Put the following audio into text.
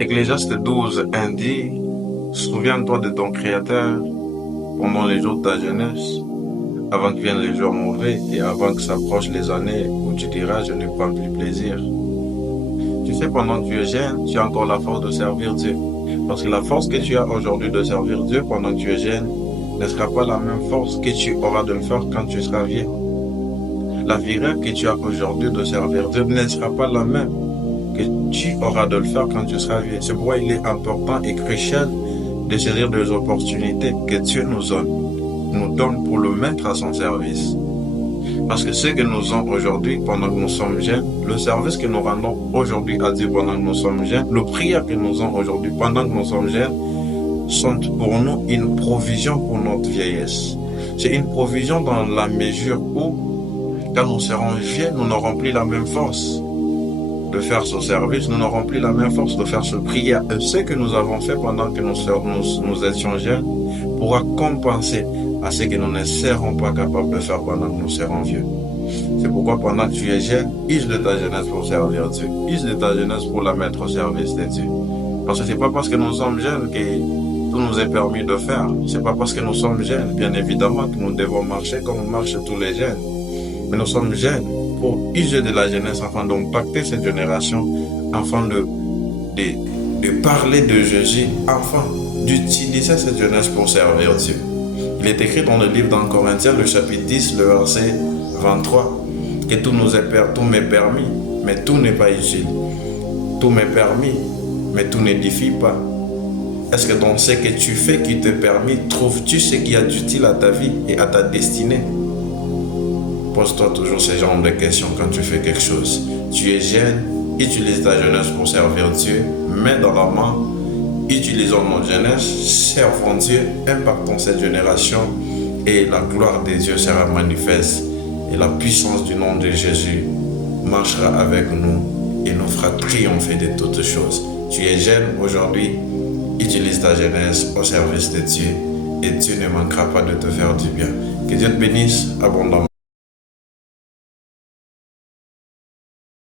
Ecclésiaste 12:1 dit, souviens-toi de ton Créateur pendant les jours de ta jeunesse, avant que viennent les jours mauvais et avant que s'approchent les années où tu diras, je ne prends plus plaisir. Tu sais, pendant que tu es jeune, tu as encore la force de servir Dieu. Parce que la force que tu as aujourd'hui de servir Dieu pendant que tu es jeune ne sera pas la même force que tu auras de le faire quand tu seras vieux. La vigueur que tu as aujourd'hui de servir Dieu ne sera pas la même que tu auras de le faire quand tu seras vieux. C'est pourquoi il est important et crucial de saisir des opportunités que Dieu nous donne pour le mettre à son service. Parce que ce que nous avons aujourd'hui pendant que nous sommes jeunes, le service que nous rendons aujourd'hui à Dieu pendant que nous sommes jeunes, le prière que nous avons aujourd'hui pendant que nous sommes jeunes, sont pour nous une provision pour notre vieillesse. C'est une provision dans la mesure où, quand nous serons vieux, nous n'aurons plus la même force de faire ce service, nous n'aurons plus la même force de faire ce prière. Et ce que nous avons fait pendant que nous étions jeunes pourra compenser à ce que nous ne serons pas capables de faire pendant que nous serons vieux. C'est pourquoi pendant que tu es jeune, use de ta jeunesse pour servir Dieu. Use de ta jeunesse pour la mettre au service de Dieu. Parce que c'est pas parce que nous sommes jeunes que tout nous est permis de faire. C'est pas parce que nous sommes jeunes, bien évidemment, que nous devons marcher comme marchent tous les jeunes. Mais nous sommes jeunes pour user de la jeunesse afin d'impacter cette génération, afin de parler de Jésus, afin d'utiliser cette jeunesse pour servir Dieu. Il est écrit dans le livre d'En Corinthiens, le chapitre 10, le verset 23, que tout m'est permis, mais tout n'est pas utile. Tout m'est permis, mais tout n'édifie pas. Est-ce que dans ce que tu fais qui te permet, trouves-tu ce qui est utile à ta vie et à ta destinée? Pose-toi toujours ce genre de questions quand tu fais quelque chose. Tu es jeune, utilise ta jeunesse pour servir Dieu, mets dans la main, utilisons notre jeunesse, servons Dieu, impactons cette génération et la gloire de Dieu sera manifeste et la puissance du nom de Jésus marchera avec nous et nous fera triompher de toutes choses. Tu es jeune aujourd'hui, utilise ta jeunesse au service de Dieu et Dieu ne manquera pas de te faire du bien. Que Dieu te bénisse abondamment.